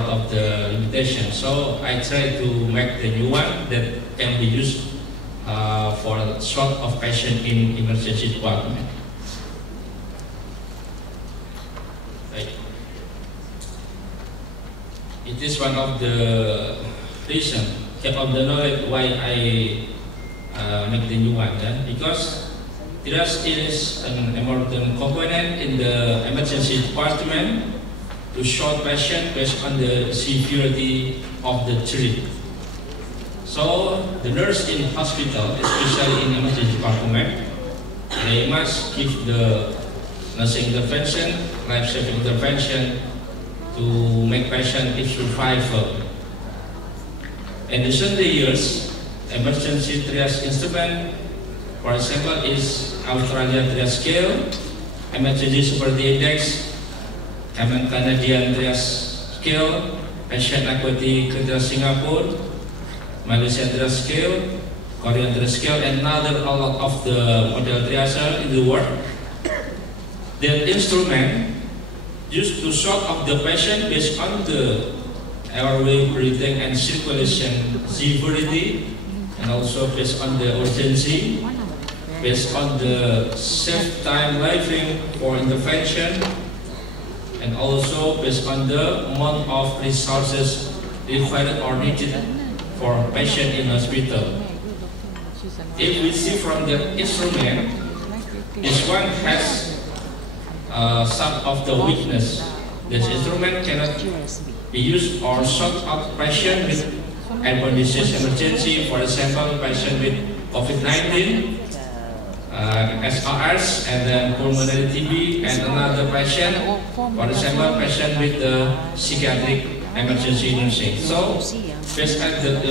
lot of the limitations. So I try to make the new one that can be used for sort of patient in emergency department. It is one of the reasons, of the knowledge why I make the new one, because triage is an important component in the emergency department to sort patient based on the severity of the treat. So the nurse in hospital, especially in emergency department, they must give the nursing intervention, life-saving intervention to make patient if survival. In recent years, emergency triage instrument, for example, is Australia Triage Scale, Emergency Severity Index, Canadian Triage Scale, Patient Acuity Triage Singapore, Malaysian Triage Scale, Korean Triage Scale, and another a lot of the model triage in the world. The instrument used to sort of the patient based on the airway, breathing, and circulation severity, and also based on the urgency, based on the safe time living for intervention, and also based on the amount of resources required or needed for patient in hospital. If we see from the instrument, this one has some of the weakness. This instrument cannot be used or sort out patient with airborne disease emergency, for example, patient with COVID-19, SARS, and then pulmonary TB, and another patient, for example, patient with the psychiatric emergency nursing. So, based on the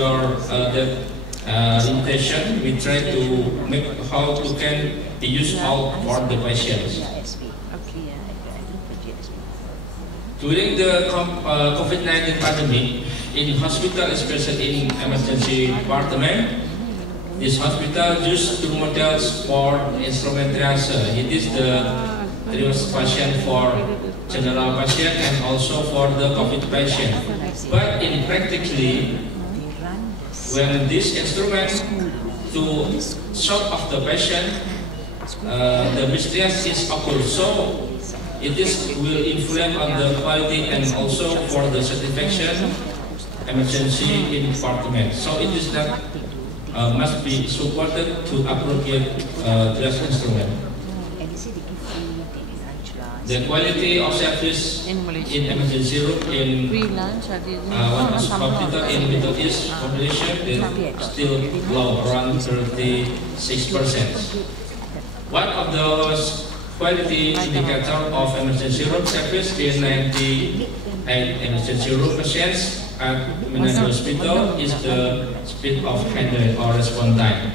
limitation, we try to make how to can be used all for the patients. During the COVID-19 pandemic, in hospital, especially in emergency department, this hospital used two models for instrument triage. It is the triage patient for general patient and also for the COVID patient. But in practically, when this instrument to sort of the patient, the mistriage is occurred. So it will influence on the quality and also for the satisfaction emergency in department. So it is that must be supported to appropriate triage instrument. The quality of service in emergency room in one hospital in Middle East population is still low, around 36%. One of those quality indicator of emergency room service in 98 emergency room patients at Menado Hospital is the speed of handling or response time.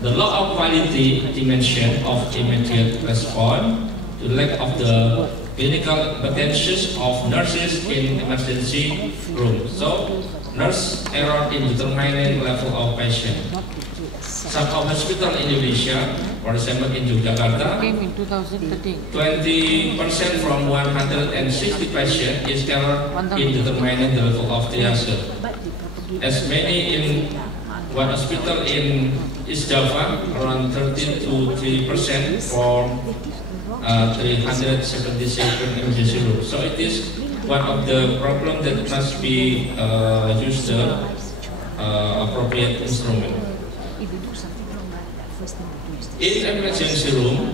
The low of quality dimension of immediate response, the lack of the clinical competencies of nurses in emergency room. So, nurse error in determining level of patient. Some of hospital in Indonesia, for example in Yogyakarta, 20% from 160 patients is error in determining the level of triage. As many in one hospital in East Java, around 33% for 377 emergency rooms. So it is one of the problems that must be used the appropriate instrument. In emergency room,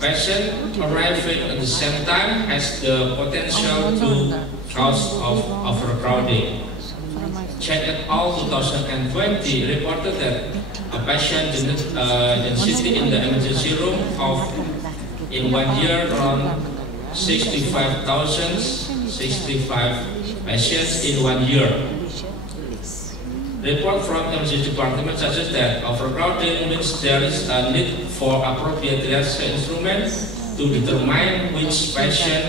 patient arriving at the same time has the potential to cause of overcrowding. Check et al. 2020 reported that a patient density in the emergency room of in 1 year around 65 patients in 1 year. Report from emergency department suggests that overcrowding means there is a need for appropriate triage instruments to determine which patients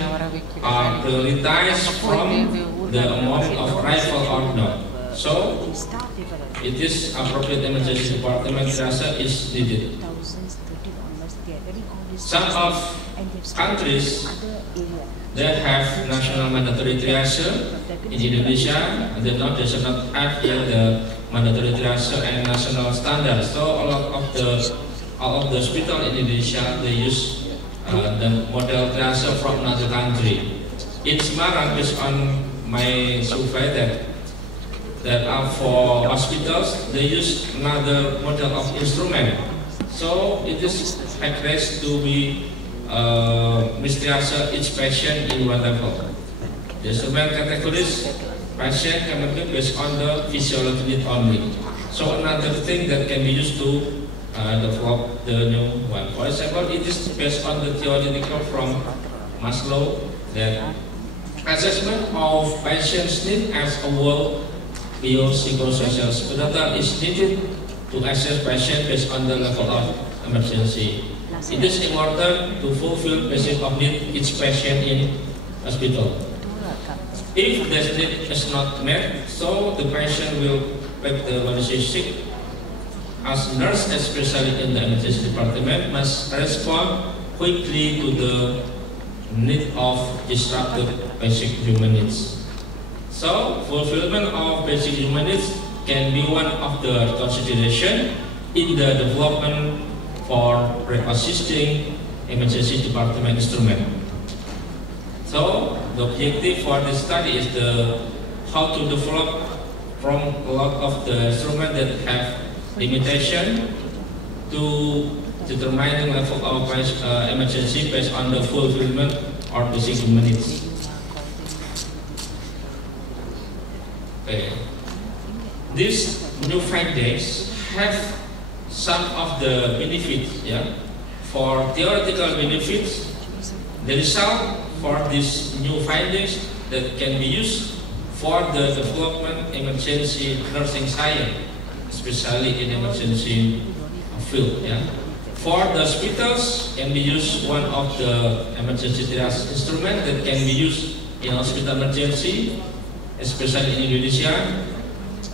are prioritized from the amount of arrival or not. So, it is appropriate emergency department triage is needed. Some of countries they have national mandatory triage, in Indonesia, and then now they should not have yet the mandatory triage and national standards. So all of the hospital in Indonesia, they use the model triage from another country. In Semarang, based on my survey that for hospitals, they use another model of instrument. So it is encouraged to be triage each patient in one level. The instrument categories patient can be based on the physiology need only. So another thing that can be used to develop the new one. For example, it is based on the theoretical from Maslow that assessment of patient's need as a whole biopsychosocial spectrum is needed to assess patient based on the level of emergency. It is important to fulfill basic of need each patient in hospital. If this need is not met, so the patient will make the emergency sick. As nurse, especially in the emergency department, must respond quickly to the need of disrupted basic human needs. So, fulfillment of basic human needs can be one of the consideration in the development for pre-existing emergency department instrument. So, the objective for this study is how to develop from a lot of the instruments that have limitation to determining level of emergency based on the fulfillment or basic human needs. Okay. These new findings have some of the benefits. Yeah, for theoretical benefits, the result for these new findings that can be used for the development emergency nursing science, especially in emergency field. Yeah. For the hospitals, can be used one of the emergency triage instrument that can be used in hospital emergency, especially in Indonesia.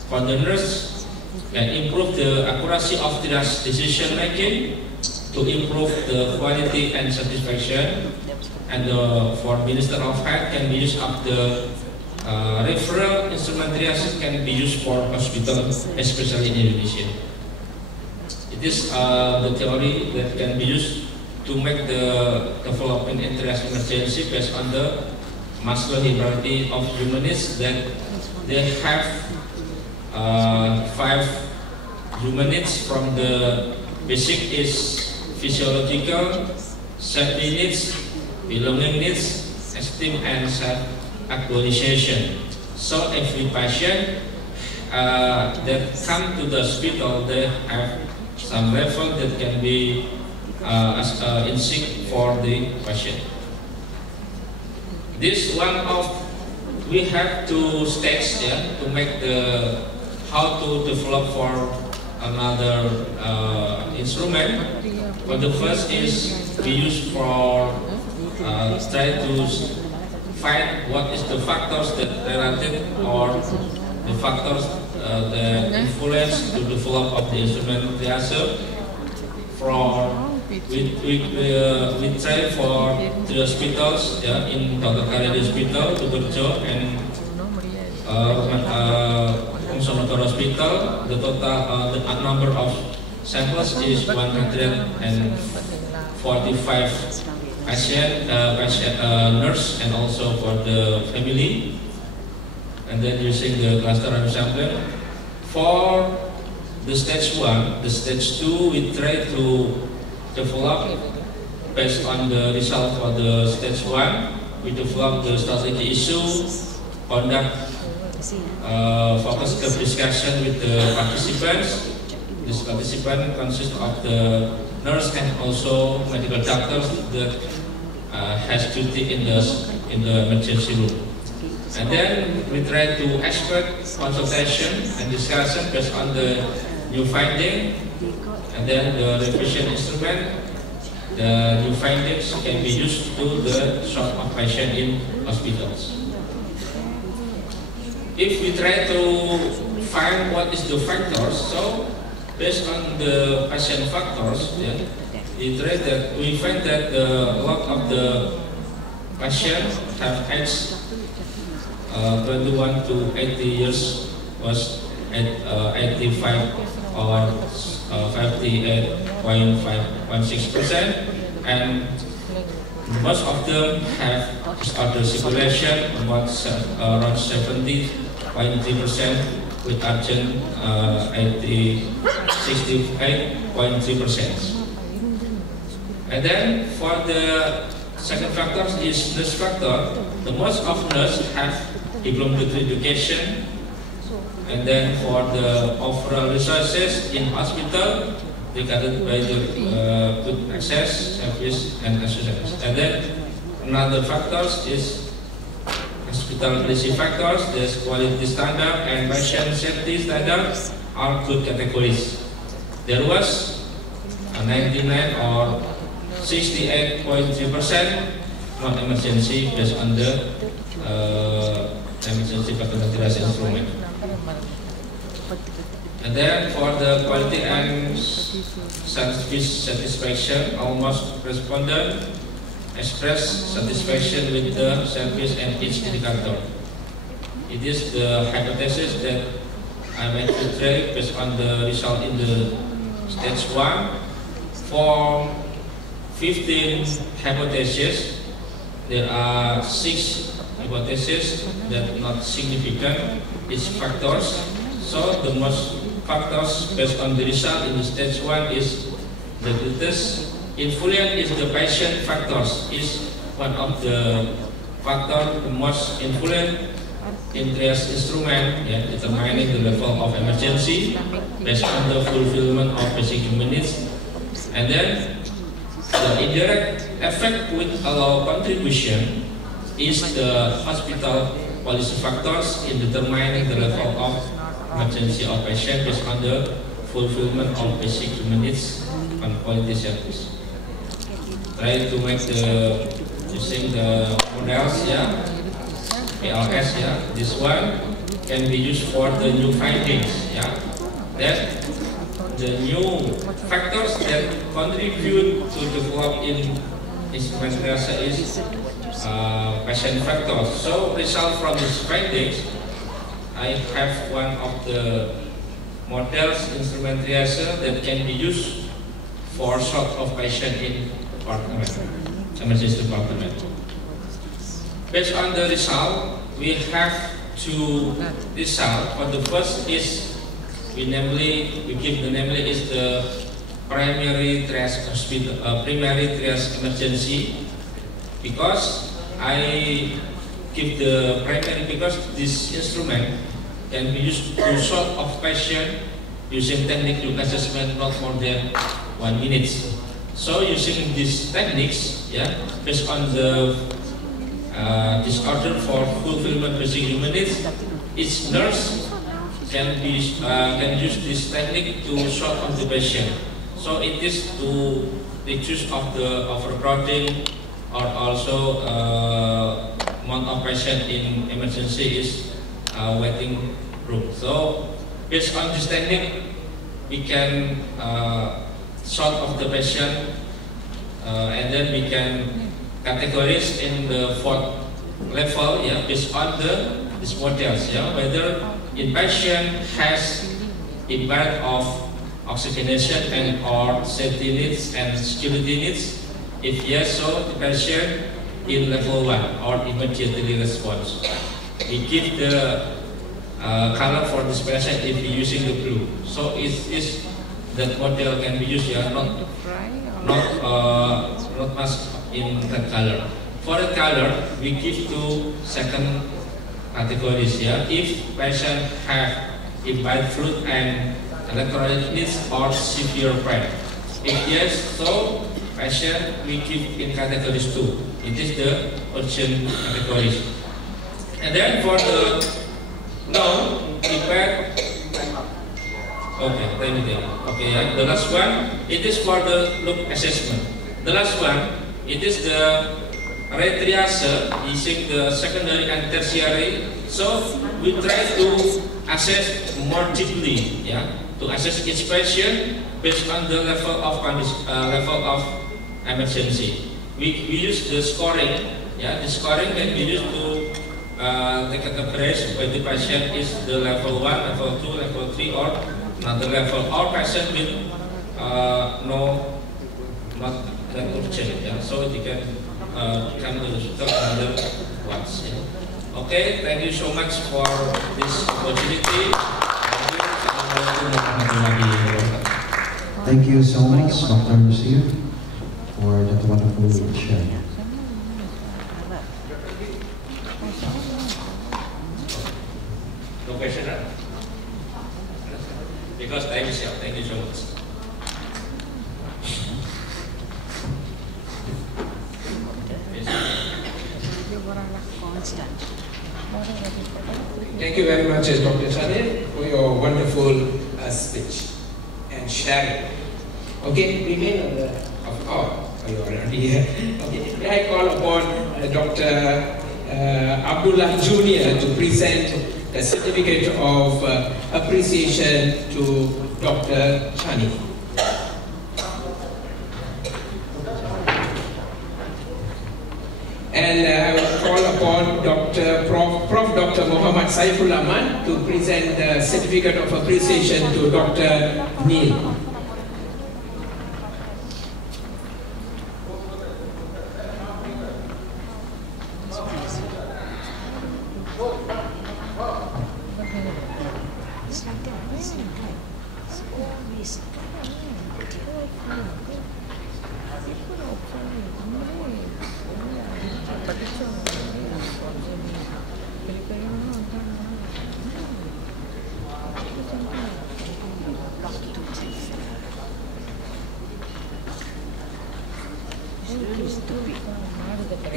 For the nurse, can improve the accuracy of triage decision making to improve the quality and satisfaction. And for Minister of Health, can be used of the referral instrument triage can be used for hospital, especially in Indonesia. It is the theory that can be used to make the development in triage emergency based on the Maslow hierarchy of human needs that they have 5 human needs. From the basic is physiological, safety needs, belonging needs, esteem and self-actualization. So every patient that come to the hospital, they have some level that can be in sync for the patient. This one of we have 2 steps, yeah, to make the how to develop for another instrument. But the first is we use for try to find what is the factors that related or the factors that influence to develop of the instrument triage. We try for the hospitals, yeah, in Dr. Karyadi Hospital, Tuberjo, and Sonotor Hospital. The total the number of samples is 145 patient, nurse, and also for the family. And then using the cluster sampling for the stage 1, the stage 2, we try to develop based on the result for the stage 1. We develop the strategy issue, conduct focus group discussion with the participants. This participant consists of the nurse and also medical doctors that has duty in the emergency room. And then we try to expert consultation and discussion based on the new finding, and then the revision instrument. The new findings can be used to the sort of patient in hospitals. If we try to find what is the factors, so based on the patient factors, yeah, we find that a lot of the patients have age 21 to 80 years was at 85 or 58.516%, and most of them have disorder circulation, about around 70.3%, with urgent 68.3%. And then for the second factor is nurse factor. The most of nurses have diploma degree education. And then for the overall resources in hospital, they gathered by the good access, service, and assistance. And then another factors is hospitality factors. There's quality standard and patient safety standards are good categories. There was a 99 or 68.3% non-emergency based on the emergency ventilation instrument. And then for the quality and service satisfaction, almost respondent express satisfaction with the service and each indicator. It is the hypothesis that I made today based on the result in the stage 1. For 15 hypotheses, there are 6 hypotheses that not significant each factors. So the most factors based on the result in the stage 1 is the greatest influence is the patient factors is one of the factor the most influence in triage instrument, determining the level of emergency based on the fulfillment of basic human needs. And then the indirect effect with allow contribution is the hospital policy factors in determining the level of emergency of patient based on the fulfillment of basic human needs and quality service. Try to make the using the models, PLS, this one can be used for the new findings, that the new factors that contribute to develop in instrument triage is patient factors. So result from these findings, I have one of the models instrument triage that can be used for sort of patient in department, emergency department. Based on the result, we have two results. For the first is we give the namely is the primary triage hospital, primary triage emergency, because I give the primary because this instrument can be used to sort of patient using technique to assessment not more than 1 minute. So using these techniques, based on the disorder for fulfillment basic human needs, each nurse can use this technique to sort of the patient. So it is to reduce of the overcrowding or also amount of patient in emergency is waiting room. So based on this technique, we can sort of the patient, and then we can categorize in the 4th level, based on these models, whether inpatient has impact of oxygenation and or safety needs and security needs. If yes, so the patient in level 1 or immediately response. We give the color for this patient if we using the blue. So is that model can be used, not much in red color. For red color, we give two second categories. If patient have impaired fluid and electrolyte needs or severe pain. If yes, so patient we give in categories 2. It is the urgent categories. And then for the impaired. The last one, it is for the loop assessment. The last one, it is the retriage using the secondary and tertiary. So we try to assess more deeply, to assess each patient based on the level of emergency. We use the scoring, the scoring can be used to take a coverage when the patient is the level 1, level 2, level 3, or another level. All patient with no, not that urgent, yeah. So they can come to the hospital another once. Yeah. Okay, thank you so much for this opportunity. Thank you so much, Dr. Lucia, for that wonderful sharing. No question, right? Because time is short. Thank you so much. Thank you very much, Dr. Chane, for your wonderful speech and sharing. Okay, begin on the. Oh, you are already here. Okay, I call upon Dr. Abdullah Jr. to present the certificate of appreciation to Dr. Chane. And I will call upon Prof. Dr. Muhammad Saiful Aman to present the certificate of appreciation to Dr. Neil.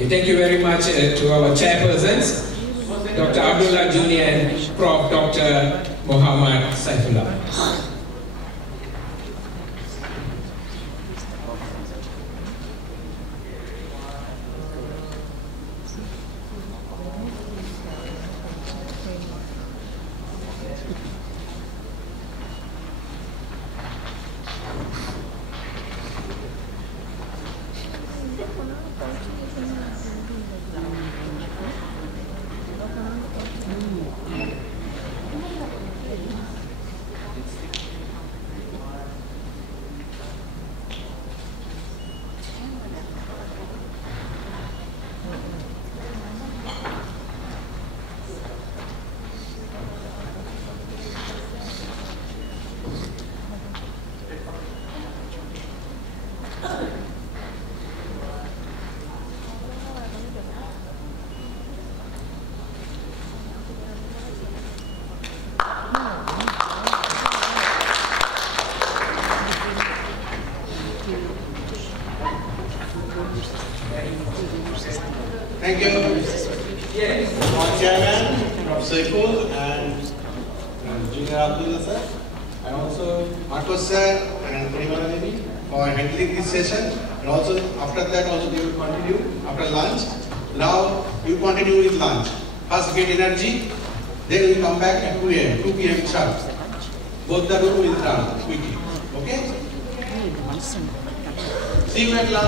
Thank you very much to our chairpersons, Dr. Abdullah Jr. and Prof. Dr. Muhammad Saifullah. Thank you, our chairman, Prof. Saiful, and Junior Abdullah sir, and also Marcos sir and Purimala Devi for handling this session. And also after that, also they will continue after lunch. Now you continue with lunch. First get energy, then we come back at 2 p.m. sharp. Both the room will run quickly. Okay? See you at lunch.